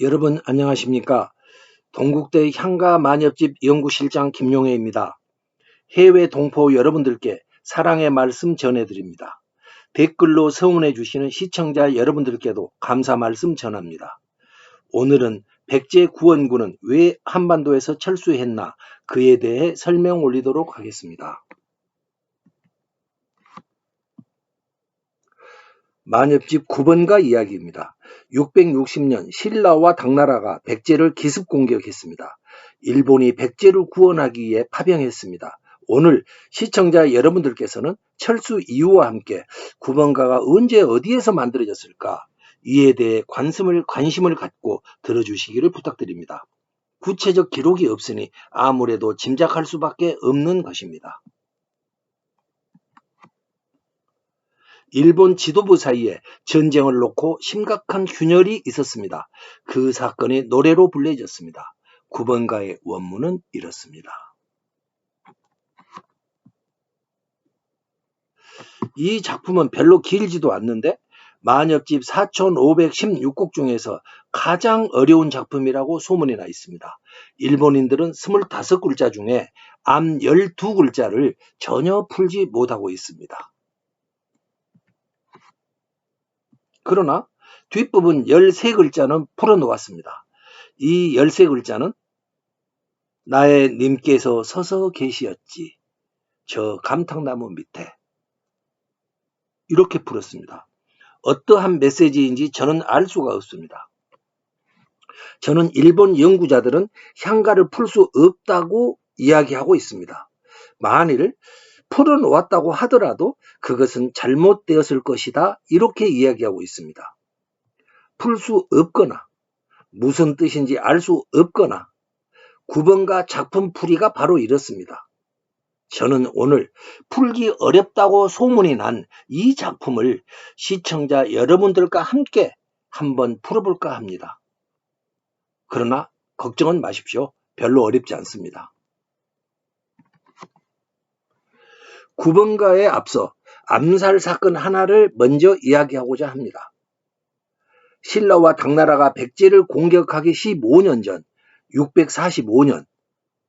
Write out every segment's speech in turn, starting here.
여러분 안녕하십니까? 동국대 향가만엽집 연구실장 김용혜입니다. 해외 동포 여러분들께 사랑의 말씀 전해드립니다. 댓글로 성원해 주시는 시청자 여러분들께도 감사 말씀 전합니다. 오늘은 백제 구원군은 왜 한반도에서 철수했나 그에 대해 설명 올리도록 하겠습니다. 만엽집 9번가 이야기입니다. 660년 신라와 당나라가 백제를 기습 공격했습니다. 일본이 백제를 구원하기 위해 파병했습니다. 오늘 시청자 여러분들께서는 철수 이유와 함께 9번가가 언제 어디에서 만들어졌을까 이에 대해 관심을 갖고 들어주시기를 부탁드립니다. 구체적 기록이 없으니 아무래도 짐작할 수밖에 없는 것입니다. 일본 지도부 사이에 전쟁을 놓고 심각한 균열이 있었습니다. 그 사건이 노래로 불려졌습니다. 9번가의 원문은 이렇습니다. 이 작품은 별로 길지도 않는데 만엽집 4516곡 중에서 가장 어려운 작품이라고 소문이 나 있습니다. 일본인들은 25글자 중에 앞 12글자를 전혀 풀지 못하고 있습니다. 그러나 뒷부분 13글자는 풀어놓았습니다. 이 13글자는 나의 님께서 서서 계시었지. 저 감탕나무 밑에. 이렇게 풀었습니다. 어떠한 메시지인지 저는 알 수가 없습니다. 저는 일본 연구자들은 향가를 풀 수 없다고 이야기하고 있습니다. 만일 풀어놓았다고 하더라도 그것은 잘못되었을 것이다. 이렇게 이야기하고 있습니다. 풀 수 없거나 무슨 뜻인지 알 수 없거나 9번가 작품 풀이가 바로 이렇습니다. 저는 오늘 풀기 어렵다고 소문이 난 이 작품을 시청자 여러분들과 함께 한번 풀어볼까 합니다. 그러나 걱정은 마십시오. 별로 어렵지 않습니다. 9번가에 앞서 암살 사건 하나를 먼저 이야기하고자 합니다. 신라와 당나라가 백제를 공격하기 15년 전 645년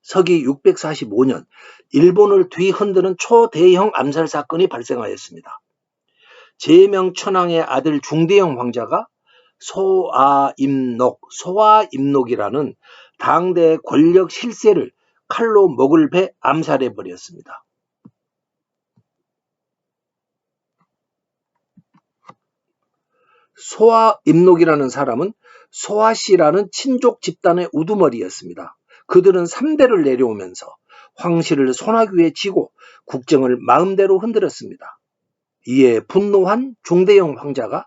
서기 645년 일본을 뒤흔드는 초대형 암살 사건이 발생하였습니다. 제명천왕의 아들 중대형 황자가 소아임록이라는 당대 권력 실세를 칼로 목을 베 암살해 버렸습니다. 소아임록이라는 사람은 소아씨라는 친족 집단의 우두머리였습니다. 그들은 3대를 내려오면서 황실을 손아귀에 쥐고 국정을 마음대로 흔들었습니다. 이에 분노한 중대형 황자가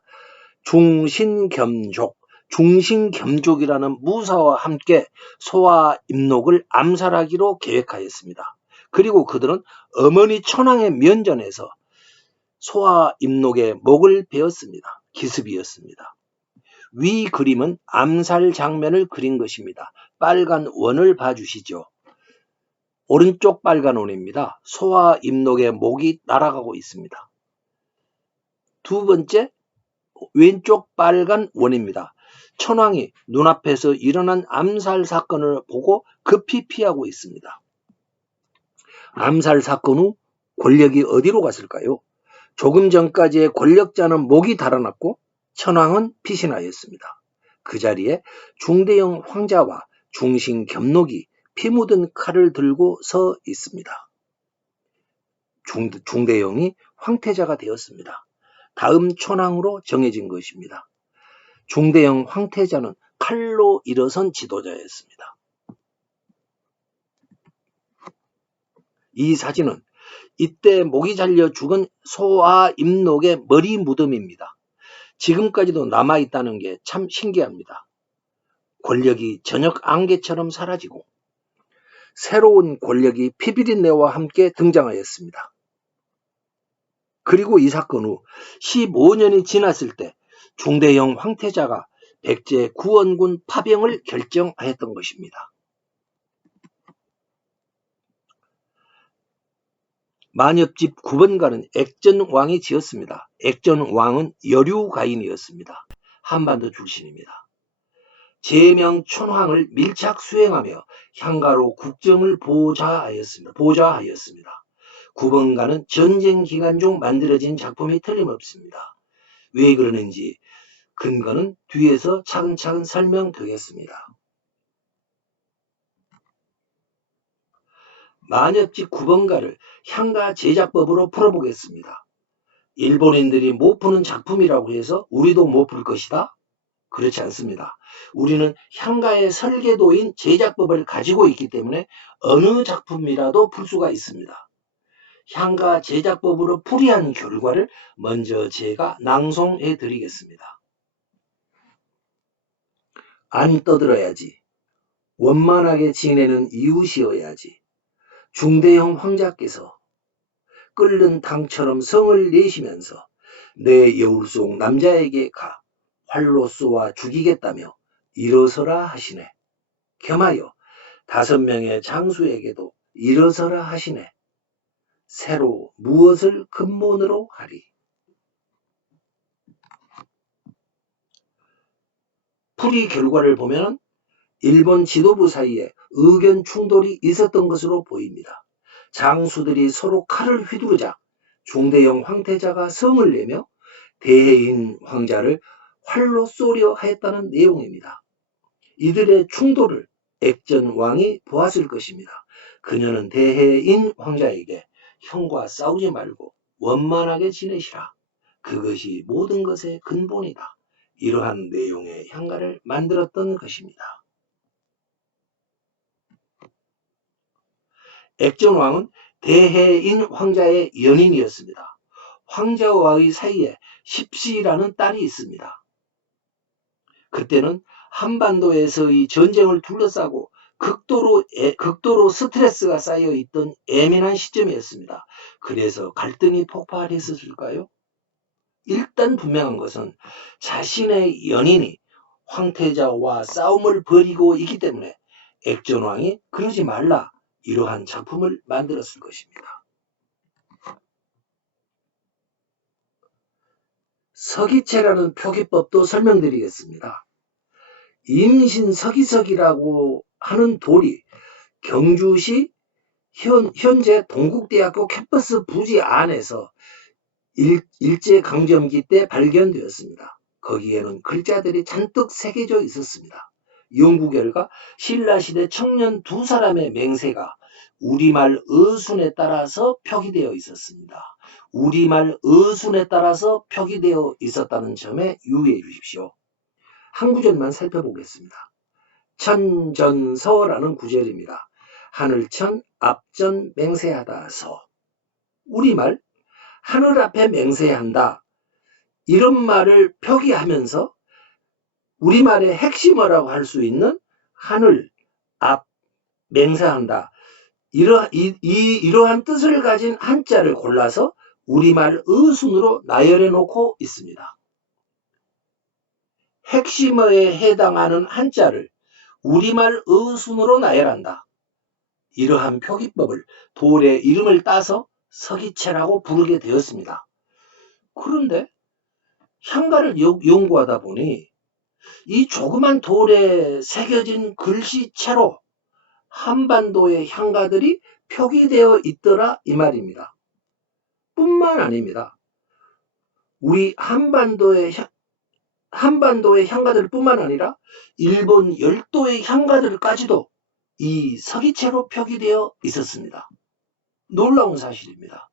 중신겸족이라는 무사와 함께 소아임록을 암살하기로 계획하였습니다. 그리고 그들은 어머니 천황의 면전에서 소아임록의 목을 베었습니다. 기습이었습니다. 위 그림은 암살 장면을 그린 것입니다. 빨간 원을 봐주시죠. 오른쪽 빨간 원입니다. 소아임록의 목이 날아가고 있습니다. 두 번째 왼쪽 빨간 원입니다. 천황이 눈앞에서 일어난 암살 사건을 보고 급히 피하고 있습니다. 암살 사건 후 권력이 어디로 갔을까요? 조금 전까지의 권력자는 목이 달아났고 천황은 피신하였습니다. 그 자리에 중대형 황자와 중신겸록이 피 묻은 칼을 들고 서 있습니다. 중대형이 황태자가 되었습니다. 다음 천황으로 정해진 것입니다. 중대형 황태자는 칼로 일어선 지도자였습니다. 이 사진은 이때 목이 잘려 죽은 소아임록의 머리 무덤입니다. 지금까지도 남아있다는 게 참 신기합니다. 권력이 저녁 안개처럼 사라지고 새로운 권력이 피비린내와 함께 등장하였습니다. 그리고 이 사건 후 15년이 지났을 때 중대형 황태자가 백제 구원군 파병을 결정하였던 것입니다. 만엽집 9번가는 액전왕이 지었습니다. 액전왕은 여류가인이었습니다. 한반도 출신입니다. 제명 촌황을 밀착 수행하며 향가로 국정을 보좌하였습니다. 9번가는 전쟁 기간 중 만들어진 작품이 틀림없습니다. 왜 그러는지 근거는 뒤에서 차근차근 설명드리겠습니다. 만엽지 9번가를 향가 제작법으로 풀어보겠습니다. 일본인들이 못 푸는 작품이라고 해서 우리도 못 풀 것이다? 그렇지 않습니다. 우리는 향가의 설계도인 제작법을 가지고 있기 때문에 어느 작품이라도 풀 수가 있습니다. 향가 제작법으로 풀이한 결과를 먼저 제가 낭송해 드리겠습니다. 안 떠들어야지. 원만하게 지내는 이웃이어야지. 중대형 황자께서 끓는 당처럼 성을 내시면서 내 여울 속 남자에게 가 활로 쏘아 죽이겠다며 일어서라 하시네. 겸하여 5명의 장수에게도 일어서라 하시네. 새로 무엇을 근본으로 하리. 풀이 결과를 보면 일본 지도부 사이에 의견 충돌이 있었던 것으로 보입니다. 장수들이 서로 칼을 휘두르자 중대형 황태자가 성을 내며 대해인 황자를 활로 쏘려 했다는 내용입니다. 이들의 충돌을 액전왕이 보았을 것입니다. 그녀는 대해인 황자에게 형과 싸우지 말고 원만하게 지내시라. 그것이 모든 것의 근본이다. 이러한 내용의 향가를 만들었던 것입니다. 액전왕은 대해인 황자의 연인이었습니다. 황자와의 사이에 십시라는 딸이 있습니다. 그때는 한반도에서의 전쟁을 둘러싸고 극도로 스트레스가 쌓여있던 예민한 시점이었습니다. 그래서 갈등이 폭발했을까요? 일단 분명한 것은 자신의 연인이 황태자와 싸움을 벌이고 있기 때문에 액전왕이 그러지 말라 이러한 작품을 만들었을 것입니다. 서기체라는 표기법도 설명드리겠습니다. 임신서기석이라고 하는 돌이 경주시 현재 동국대학교 캠퍼스 부지 안에서 일제강점기 때 발견되었습니다. 거기에는 글자들이 잔뜩 새겨져 있었습니다. 연구 결과 신라시대 청년 2사람의 맹세가 우리말 어순에 따라서 표기되어 있었습니다. 우리말 어순에 따라서 표기되어 있었다는 점에 유의해 주십시오. 한 구절만 살펴보겠습니다. 천전서라는 구절입니다. 하늘천 앞전 맹세하다 서. 우리말 하늘 앞에 맹세한다. 이런 말을 표기하면서 우리말의 핵심어라고 할 수 있는 하늘 앞 맹세한다. 이러한 뜻을 가진 한자를 골라서 우리말 어순으로 나열해 놓고 있습니다. 핵심어에 해당하는 한자를 우리말 어순으로 나열한다. 이러한 표기법을 돌의 이름을 따서 서기체라고 부르게 되었습니다. 그런데 향가를 연구하다 보니 이 조그만 돌에 새겨진 글씨체로 한반도의 향가들이 표기되어 있더라 이 말입니다. 뿐만 아닙니다. 우리 한반도의 향가들 뿐만 아니라 일본 열도의 향가들까지도 이 서기체로 표기되어 있었습니다. 놀라운 사실입니다.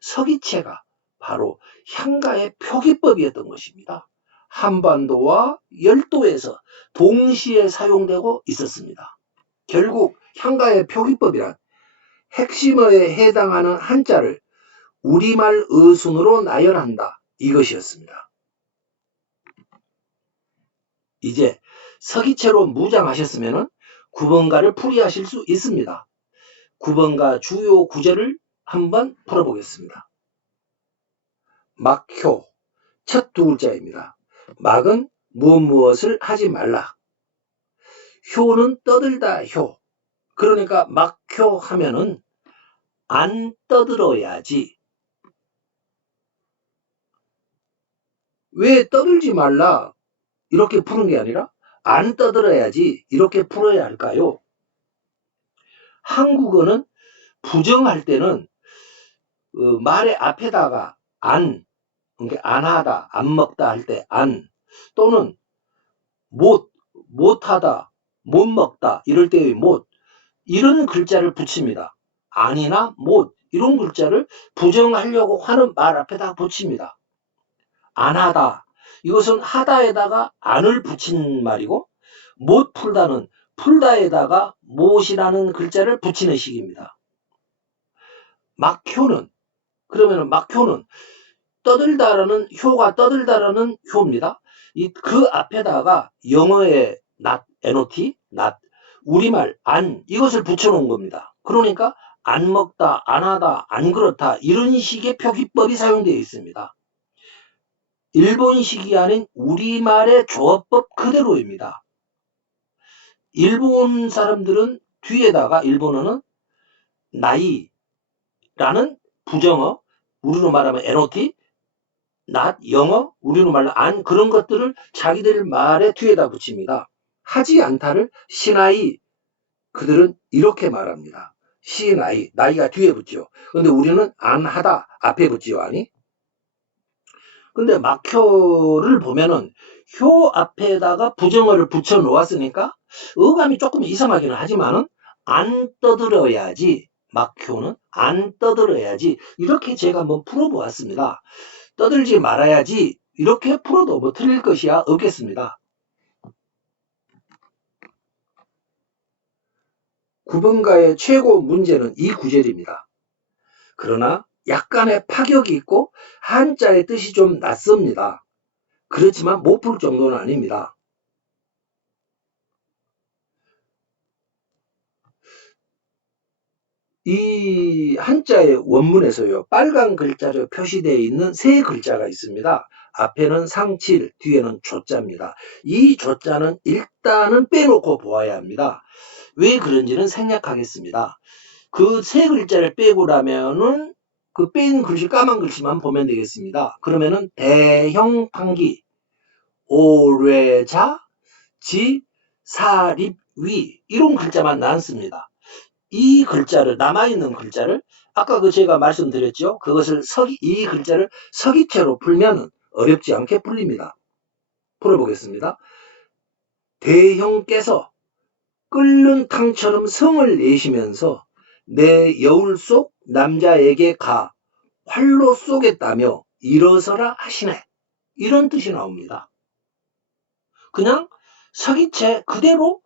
서기체가 바로 향가의 표기법이었던 것입니다. 한반도와 열도에서 동시에 사용되고 있었습니다. 결국 향가의 표기법이란 핵심어에 해당하는 한자를 우리말 어순으로 나열한다. 이것이었습니다. 이제 서기체로 무장하셨으면 9번가를 풀이하실 수 있습니다. 9번가 주요 구절을 한번 풀어보겠습니다. 막효, 첫 2글자입니다. 막은 무엇을 하지 말라. 효는 떠들다 효. 그러니까 막효 하면은 안 떠들어야지. 왜 떠들지 말라 이렇게 푸는 게 아니라 안 떠들어야지 이렇게 풀어야 할까요? 한국어는 부정할 때는 말의 앞에다가 안, 그러니까 안 하다, 안 먹다 할 때 안, 또는 못하다, 못 먹다 이럴 때의 못, 이런 글자를 붙입니다. 아니나 못 이런 글자를 부정하려고 하는 말 앞에다 붙입니다. 안 하다, 이것은 하다에다가 안을 붙인 말이고, 못 풀다는 풀다에다가 못이라는 글자를 붙이는 식입니다. 막효는, 그러면 막효는 떠들다라는 효가 떠들다라는 효입니다. 그 앞에다가 영어의 not, not, not, 우리말 안 이것을 붙여놓은 겁니다. 그러니까 안 먹다, 안 하다, 안 그렇다 이런 식의 표기법이 사용되어 있습니다. 일본식이 아닌 우리말의 조어법 그대로입니다. 일본 사람들은 뒤에다가 일본어는 나이라는 부정어, 우리로 말하면 not, not 영어, 우리로 말하면 안 그런 것들을 자기들 말의 뒤에다 붙입니다. 하지 않다를 시나이, 그들은 이렇게 말합니다. 시나이, 나이가 뒤에 붙죠. 근데 우리는 안 하다 앞에 붙지요, 아니? 근데 막효를 보면은 효 앞에다가 부정어를 붙여 놓았으니까 어감이 조금 이상하기는 하지만은 안 떠들어야지, 막효는 안 떠들어야지 이렇게 제가 한번 풀어보았습니다. 떠들지 말아야지 이렇게 풀어도 뭐 틀릴 것이야 없겠습니다. 9번가의 최고 문제는 이 구절입니다. 그러나 약간의 파격이 있고 한자의 뜻이 좀 낯섭니다. 그렇지만 못 풀 정도는 아닙니다. 이 한자의 원문에서요, 빨간 글자로 표시되어 있는 세 글자가 있습니다. 앞에는 상칠, 뒤에는 조자입니다. 이 조자는 일단은 빼놓고 보아야 합니다. 왜 그런지는 생략하겠습니다. 그 세 글자를 빼고 나면은 그 뺀 글씨, 까만 글씨만 보면 되겠습니다. 그러면은 대형판기, 오뢰자, 지, 사립, 위 이런 글자만 남습니다. 이 글자를, 남아있는 글자를 아까 제가 말씀드렸죠. 그것을 이 글자를 서기체로 풀면 어렵지 않게 풀립니다. 풀어보겠습니다. 대형께서 끓는 탕처럼 성을 내시면서 내 여울 속 남자에게 가 활로 쏘겠다며 일어서라 하시네. 이런 뜻이 나옵니다. 그냥 서기체 그대로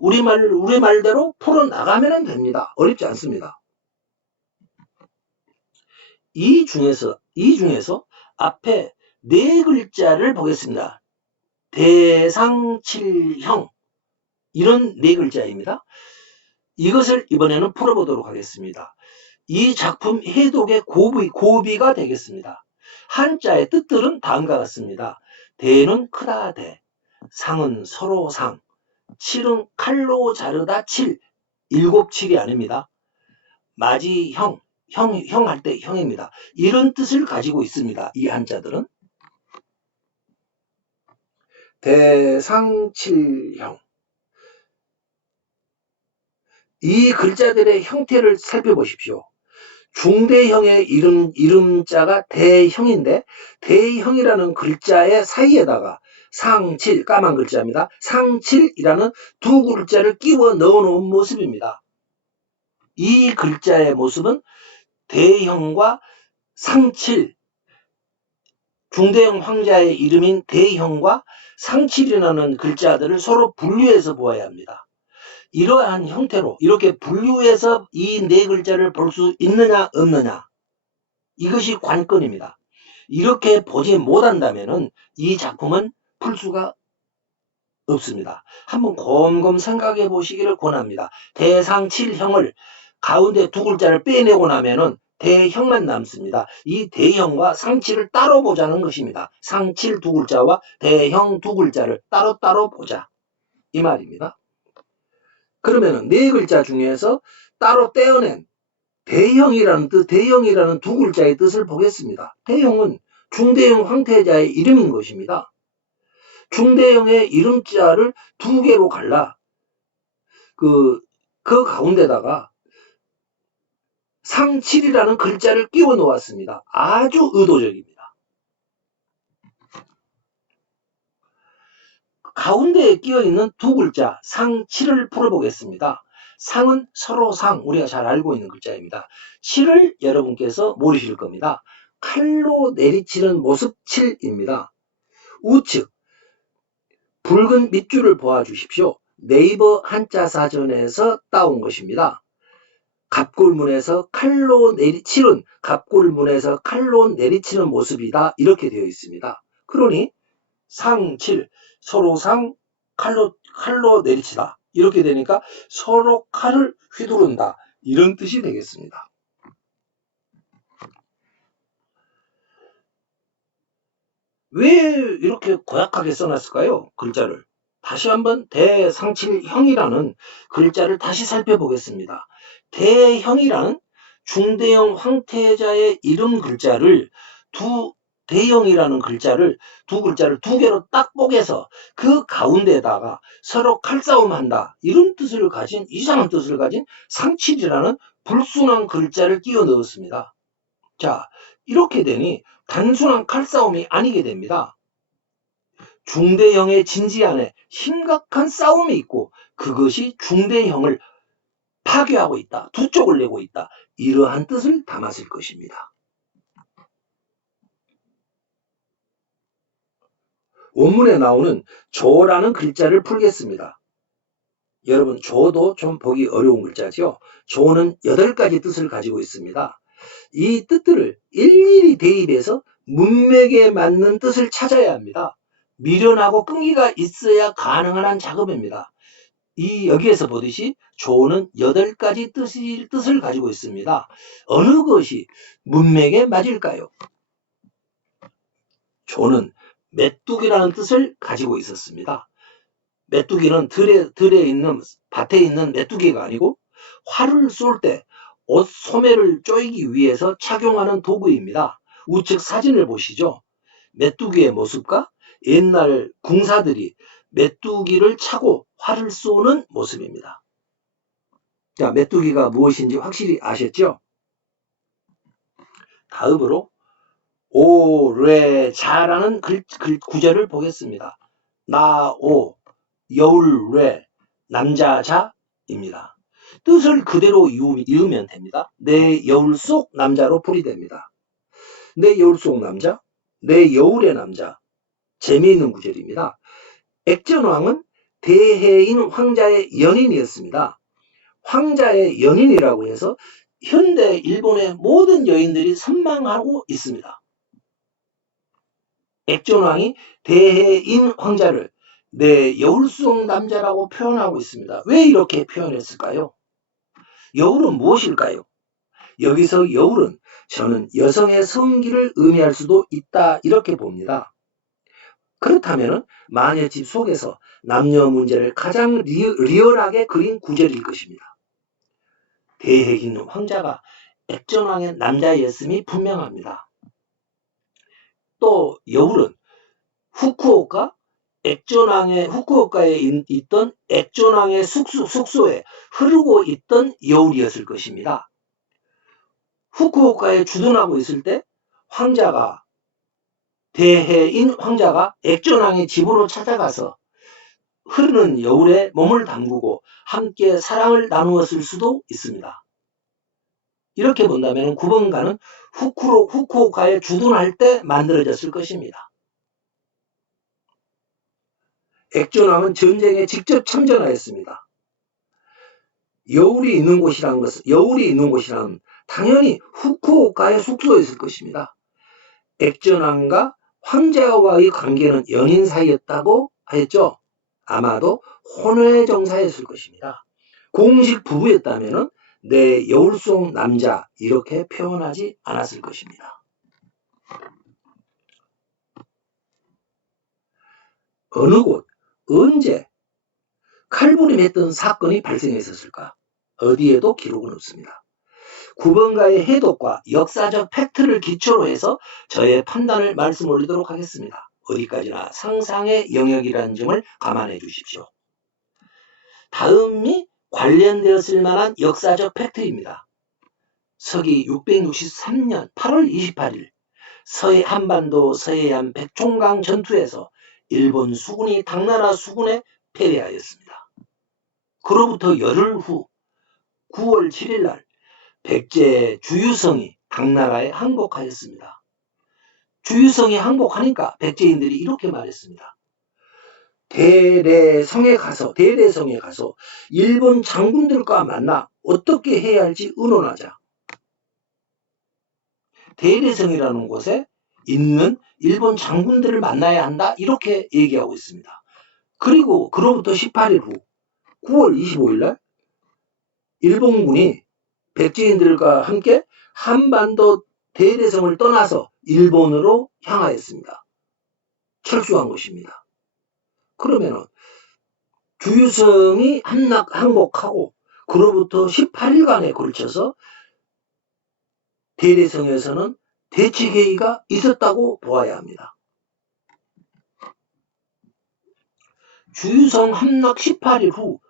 우리말대로 풀어나가면 됩니다. 어렵지 않습니다. 이 중에서 앞에 네 글자를 보겠습니다. 대상칠형, 이런 네 글자입니다. 이것을 이번에는 풀어보도록 하겠습니다. 이 작품 해독의 고비가 되겠습니다. 한자의 뜻들은 다음과 같습니다. 대는 크다 대, 상은 서로 상, 칠은 칼로 자르다 칠, 일곱 칠이 아닙니다. 마지형, 형 할 때 형입니다. 이런 뜻을 가지고 있습니다. 이 한자들은. 대상칠형. 이 글자들의 형태를 살펴보십시오. 중대형의 이름자가 대형인데, 대형이라는 글자의 사이에다가 상칠, 까만 글자입니다. 상칠이라는 두 글자를 끼워 넣어 놓은 모습입니다. 이 글자의 모습은 대형과 상칠, 중대형 황자의 이름인 대형과 상칠이라는 글자들을 서로 분류해서 보아야 합니다. 이러한 형태로 이렇게 분류해서 이 네 글자를 볼 수 있느냐 없느냐, 이것이 관건입니다. 이렇게 보지 못한다면 이 작품은 풀 수가 없습니다. 한번 곰곰 생각해 보시기를 권합니다. 대상칠형을 가운데 두 글자를 빼내고 나면은 대형만 남습니다. 이 대형과 상칠을 따로 보자는 것입니다. 상칠 두 글자와 대형 두 글자를 따로따로 보자, 이 말입니다. 그러면 네 글자 중에서 따로 떼어낸 대형이라는 뜻, 대형이라는 두 글자의 뜻을 보겠습니다. 대형은 중대형 황태자의 이름인 것입니다. 중대형의 이름자를 두 개로 갈라 그 가운데다가 상칠이라는 글자를 끼워 놓았습니다. 아주 의도적입니다. 가운데에 끼어 있는 두 글자 상칠을 풀어보겠습니다. 상은 서로 상, 우리가 잘 알고 있는 글자입니다. 칠을 여러분께서 모르실 겁니다. 칼로 내리치는 모습 칠입니다. 우측 붉은 밑줄을 보아주십시오. 네이버 한자 사전에서 따온 것입니다. 갑골문에서 칼로 내리치는, 갑골문에서 칼로 내리치는 모습이다, 이렇게 되어 있습니다. 그러니 상칠, 서로 상, 칼로 내리치다, 이렇게 되니까 서로 칼을 휘두른다, 이런 뜻이 되겠습니다. 왜 이렇게 고약하게 써놨을까요? 글자를. 다시 한번 대상칠형이라는 글자를 다시 살펴보겠습니다. 대형이라는 중대형 황태자의 이름 글자를 대형이라는 글자를 두 개로 딱 뽀개서 그 가운데다가 서로 칼싸움한다, 이런 뜻을 가진, 이상한 뜻을 가진 상칠이라는 불순한 글자를 끼워 넣었습니다. 자, 이렇게 되니 단순한 칼싸움이 아니게 됩니다. 중대형의 진지 안에 심각한 싸움이 있고 그것이 중대형을 파괴하고 있다, 두 쪽을 내고 있다, 이러한 뜻을 담았을 것입니다. 원문에 나오는 조라는 글자를 풀겠습니다. 여러분, 조도 좀 보기 어려운 글자죠. 조는 8가지 뜻을 가지고 있습니다. 이 뜻들을 일일이 대입해서 문맥에 맞는 뜻을 찾아야 합니다. 미련하고 끈기가 있어야 가능한 작업입니다. 여기에서 보듯이 조는 8가지 뜻을 가지고 있습니다. 어느 것이 문맥에 맞을까요? 조는 메뚜기라는 뜻을 가지고 있었습니다. 메뚜기는 밭에 있는 메뚜기가 아니고 활을 쏠 때 옷 소매를 조이기 위해서 착용하는 도구입니다. 우측 사진을 보시죠. 메뚜기의 모습과 옛날 궁사들이 메뚜기를 차고 활을 쏘는 모습입니다. 자, 메뚜기가 무엇인지 확실히 아셨죠? 다음으로 오뢰자라는 구절을 보겠습니다. 나오, 여울뢰, 남자자입니다. 뜻을 그대로 이으면 됩니다. 내 여울 속 남자로 풀이됩니다. 내 여울 속 남자, 내 여울의 남자. 재미있는 구절입니다. 액전왕은 대해인 황자의 연인이었습니다. 황자의 연인이라고 해서 현대 일본의 모든 여인들이 선망하고 있습니다. 액전왕이 대해인 황자를 내 여울 속 남자라고 표현하고 있습니다. 왜 이렇게 표현했을까요? 여울은 무엇일까요? 여기서 여울은 저는 여성의 성기를 의미할 수도 있다, 이렇게 봅니다. 그렇다면 마녀집 속에서 남녀 문제를 가장 리얼하게 그린 구절일 것입니다. 대해인 황자가 액전왕의 남자였음이 분명합니다. 또 여울은 후쿠오카에 있던 액전왕의 숙소에 흐르고 있던 여울이었을 것입니다. 후쿠오카에 주둔하고 있을 때 대해인 황자가 액전왕의 집으로 찾아가서 흐르는 여울에 몸을 담그고 함께 사랑을 나누었을 수도 있습니다. 이렇게 본다면 9번가는 후쿠오카에 주둔할 때 만들어졌을 것입니다. 액전왕은 전쟁에 직접 참전하였습니다. 여울이 있는 곳이란 당연히 후쿠오카의 숙소였을 것입니다. 액전왕과 황자와의 관계는 연인 사이였다고 하였죠. 아마도 혼외정사였을 것입니다. 공식 부부였다면 내 여울 속 남자, 이렇게 표현하지 않았을 것입니다. 어느 곳, 언제 칼부림했던 사건이 발생했었을까? 어디에도 기록은 없습니다. 9번가의 해독과 역사적 팩트를 기초로 해서 저의 판단을 말씀 올리도록 하겠습니다. 어디까지나 상상의 영역이라는 점을 감안해 주십시오. 다음이 관련되었을 만한 역사적 팩트입니다. 서기 663년 8월 28일 서해 한반도 서해안 백총강 전투에서 일본 수군이 당나라 수군에 패배하였습니다. 그로부터 열흘 후 9월 7일 날 백제 주유성이 당나라에 항복하였습니다. 주유성이 항복하니까 백제인들이 이렇게 말했습니다. 대래성에 가서 일본 장군들과 만나 어떻게 해야 할지 의논하자. 대래성이라는 곳에 있는 일본 장군들을 만나야 한다, 이렇게 얘기하고 있습니다. 그리고 그로부터 18일 후 9월 25일 날 일본군이 백제인들과 함께 한반도 대래성을 떠나서 일본으로 향하였습니다. 철수한 것입니다. 그러면은 주유성이 항복하고 그로부터 18일간에 걸쳐서 대래성에서는 대책회의가 있었다고 보아야 합니다. 주유성 함락 18일 후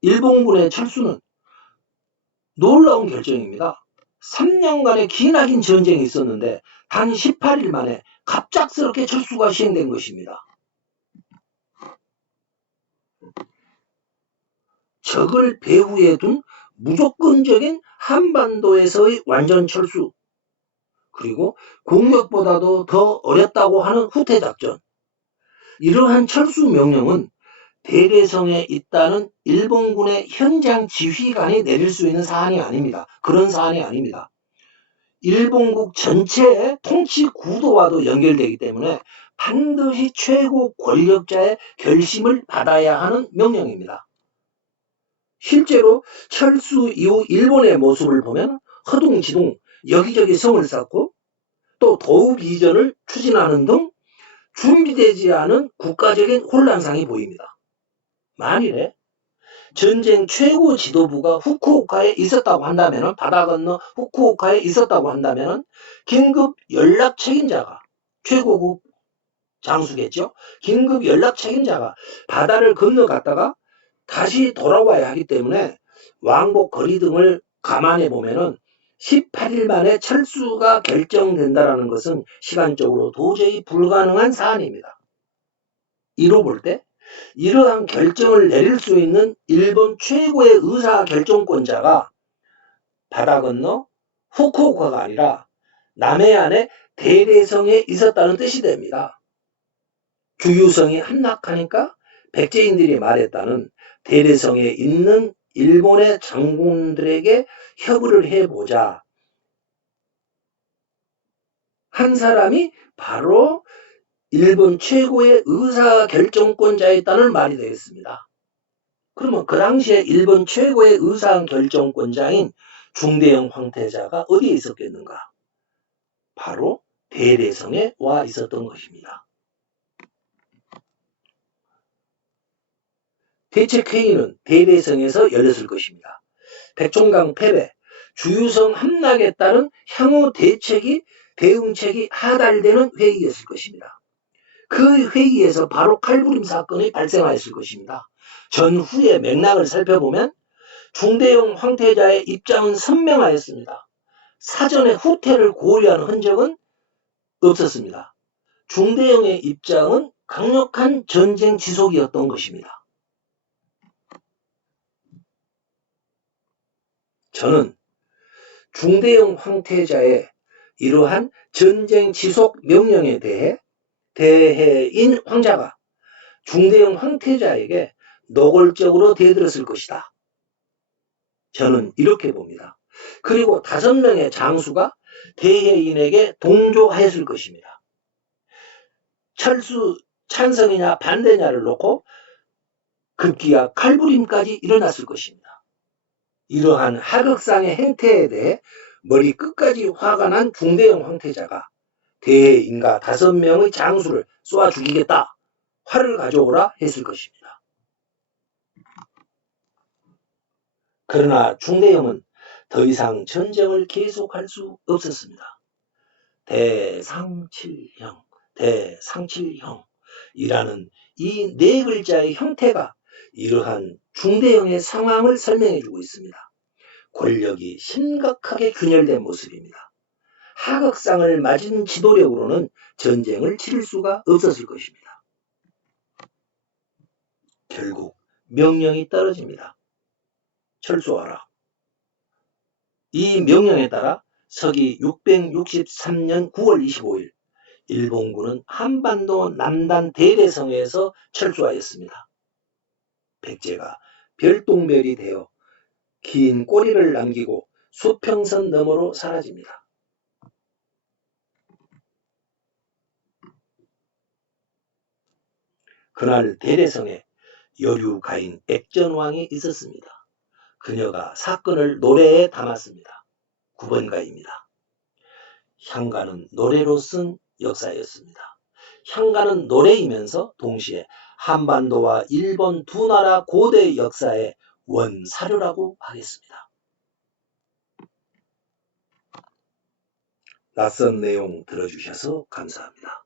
일본군의 철수는 놀라운 결정입니다. 3년간의 기나긴 전쟁이 있었는데 단 18일 만에 갑작스럽게 철수가 시행된 것입니다. 적을 배후에 둔 무조건적인 한반도에서의 완전 철수, 그리고 공격보다도 더 어렵다고 하는 후퇴작전, 이러한 철수 명령은 대래성에 있다는 일본군의 현장 지휘관이 내릴 수 있는 사안이 아닙니다. 그런 사안이 아닙니다. 일본국 전체의 통치 구도와도 연결되기 때문에 반드시 최고 권력자의 결심을 받아야 하는 명령입니다. 실제로 철수 이후 일본의 모습을 보면 허둥지둥 여기저기 성을 쌓고 또 도읍 이전을 추진하는 등 준비되지 않은 국가적인 혼란상이 보입니다. 만일에 전쟁 최고 지도부가 후쿠오카에 있었다고 한다면, 바다 건너 후쿠오카에 있었다고 한다면 긴급 연락 책임자가, 최고급 장수겠죠. 긴급 연락 책임자가 바다를 건너갔다가 다시 돌아와야 하기 때문에 왕복 거리 등을 감안해 보면은 18일 만에 철수가 결정된다는 것은 시간적으로 도저히 불가능한 사안입니다. 이로 볼 때 이러한 결정을 내릴 수 있는 일본 최고의 의사결정권자가 바다 건너 후쿠오카가 아니라 남해안의 대래성에 있었다는 뜻이 됩니다. 주유성이 함락하니까 백제인들이 말했다는 대래성에 있는 일본의 장군들에게 협의를 해보자 한 사람이 바로 일본 최고의 의사결정권자였다는 말이 되겠습니다. 그러면 그 당시에 일본 최고의 의사결정권자인 중대형 황태자가 어디에 있었겠는가? 바로 대래성에 와 있었던 것입니다. 대책회의는 대래성에서 열렸을 것입니다. 백총강 패배, 주유성 함락에 따른 향후 대응책이 하달되는 회의였을 것입니다. 그 회의에서 바로 칼부림 사건이 발생하였을 것입니다. 전후의 맥락을 살펴보면 중대형 황태자의 입장은 선명하였습니다. 사전에 후퇴를 고려하는 흔적은 없었습니다. 중대형의 입장은 강력한 전쟁 지속이었던 것입니다. 저는 중대형 황태자의 이러한 전쟁 지속 명령에 대해 대해인 황자가 중대형 황태자에게 노골적으로 대들었을 것이다. 저는 이렇게 봅니다. 그리고 5명의 장수가 대해인에게 동조하였을 것입니다. 철수 찬성이냐 반대냐를 놓고 급기야 칼부림까지 일어났을 것입니다. 이러한 하극상의 행태에 대해 머리 끝까지 화가 난 중대형 황태자가 대해인과 5명의 장수를 쏘아 죽이겠다, 활을 가져오라 했을 것입니다. 그러나 중대형은 더 이상 전쟁을 계속할 수 없었습니다. 대상칠형, 대상칠형이라는 이 네 글자의 형태가 이러한 중대형의 상황을 설명해주고 있습니다. 권력이 심각하게 균열된 모습입니다. 하극상을 맞은 지도력으로는 전쟁을 치를 수가 없었을 것입니다. 결국 명령이 떨어집니다. 철수하라. 이 명령에 따라 서기 663년 9월 25일 일본군은 한반도 남단 대대성에서 철수하였습니다. 백제가 별똥별이 되어 긴 꼬리를 남기고 수평선 너머로 사라집니다. 그날 대대성에 여류가인 액전왕이 있었습니다. 그녀가 사건을 노래에 담았습니다. 9번가입니다. 향가는 노래로 쓴 역사였습니다. 향가는 노래이면서 동시에 한반도와 일본 두 나라 고대 역사의 원사료라고 하겠습니다. 낯선 내용 들어주셔서 감사합니다.